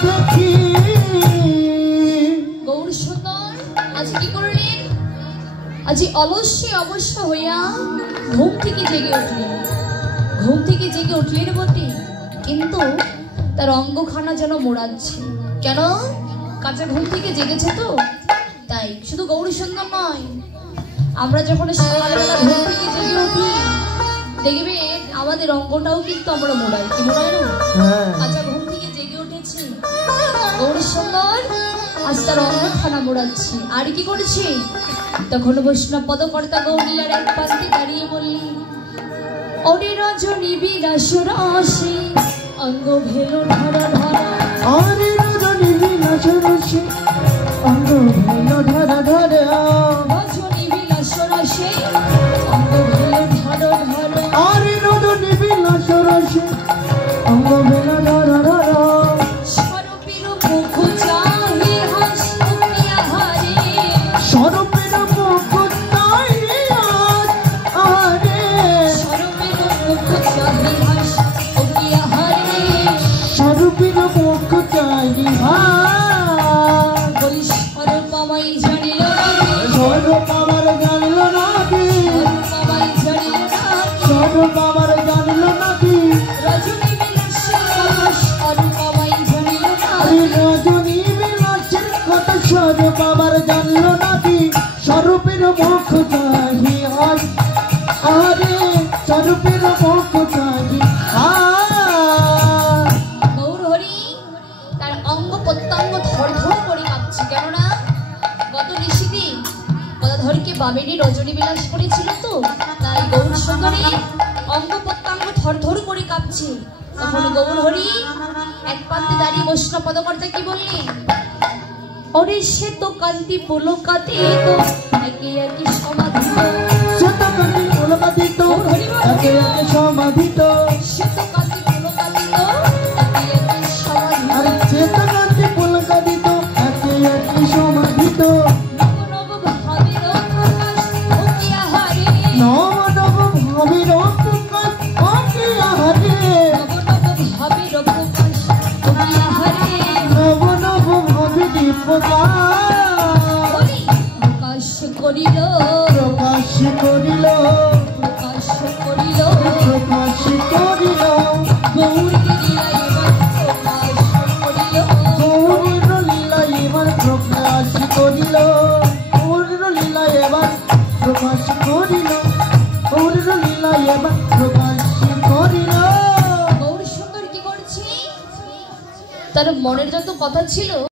দেখি। গৌর সুন্দর আজ কি করলেন? আজ অলস্যে অবশ্য হইয়া ঘুম থেকে জেগে উঠলেন। ঘুম থেকে জেগে উঠলেন বটে, কিন্তু তার অঙ্গখানা যেন মোড়াচ্ছে। কেন? কাঁচা ঘুম থেকে জেগেছে তো তাই। শুধু গৌরী সুন্দর নয়, আমরা যখন সকালবেলা ঘুম থেকে জেগে উঠি দেখবে আমাদের অঙ্গটাও কিন্তু আমরা মোড়াই। কি মোড়াই না? কাঁচা ঘুম থেকে জেগে উঠেছি, গৌরী সুন্দর আজ তার অঙ্গখানা মোড়াচ্ছে। আর কি করেছে? তখন বৈষ্ণব পদকর্তা গৌরীলার এক প্রান্তে দাঁড়িয়ে বললেন, ওরে রজনী বিলাস রসে অঙ্গ ভেলো ধরা ধরা। আরে রজনী বিলাস রসে অঙ্গ ভেলো ধরা ধরা। রজনী বিলাস রসে অঙ্গ ভেলো ধরা ধরা। আরে রজনী বিলাস রসে অঙ্গ ভেলো ধরা ধরা। স্বরূপের মুখ চাহি হাসিয়া হারে। স্বরূপের মুখ চাহিয়া হারে। স্বরূপের মুখ চাহি হাসিয়া হারে। স্বরূপের মুখ চাহিয়া বলি স্বরূপ আমায় জানিল না। স্বরূপ আমার জানিল না কি? স্বরূপ আমায় জানিল না। স্বরূপ আমার জানিল না কি? রজনী বিলাসের কথা স্বরূপ আমায় জানিল না। আরে রজনী বিলাসের কথা স্বরূপ আমার জানিল না কি? স্বরূপের মুখ চাহিয়া আরে স্বরূপের মুখ চাহিয়া। গৌর হরি তার অঙ্গ প্রত্যঙ্গ ধর করে কাঁপছে। কেননা গত নিশিদিন গদাধরকে বামেরই রজনী বিলাস করেছিল তো তাই গৌর সুন্দরী অঙ্গ প্রত্যঙ্গ ধর করে কাঁপছে। তখন গৌর হরি এক প্রান্তে দাঁড়িয়ে বৈষ্ণব পদকর্তা কি বললেন, ওরে সে তো কান্তি পুলকাতে তো একে একে সমাধিত। শতকান্তি পুলকাদিত একে একে সমাধিত। সে তো কান্তি পুলকাতিত একে একে সমাধিত। আরে শতকান্তি পুলকাদিত একে একে সমাধিত। নব নব ভাবের প্রকাশ ওকিয়া হারে। নব নব ভাবের প্রকাশ ওকিয়া হারে। নব নব ভাবের প্রকাশ ওকিয়া হারে। নব নব ভাবের প্রকাশ প্রকাশ করিল। প্রকাশ করিল। প্রকাশ করিল। প্রকাশ করিল। গৌরী লীলা এবার প্রকাশ করিল। গৌরীর লীলা এবার প্রকাশ করিল। গৌরীর লীলা এবার প্রকাশ করিল। গৌরীর লীলা এবার প্রকাশ করিল। গৌর সুন্দর কি করছে? তার মনের যত কথা ছিল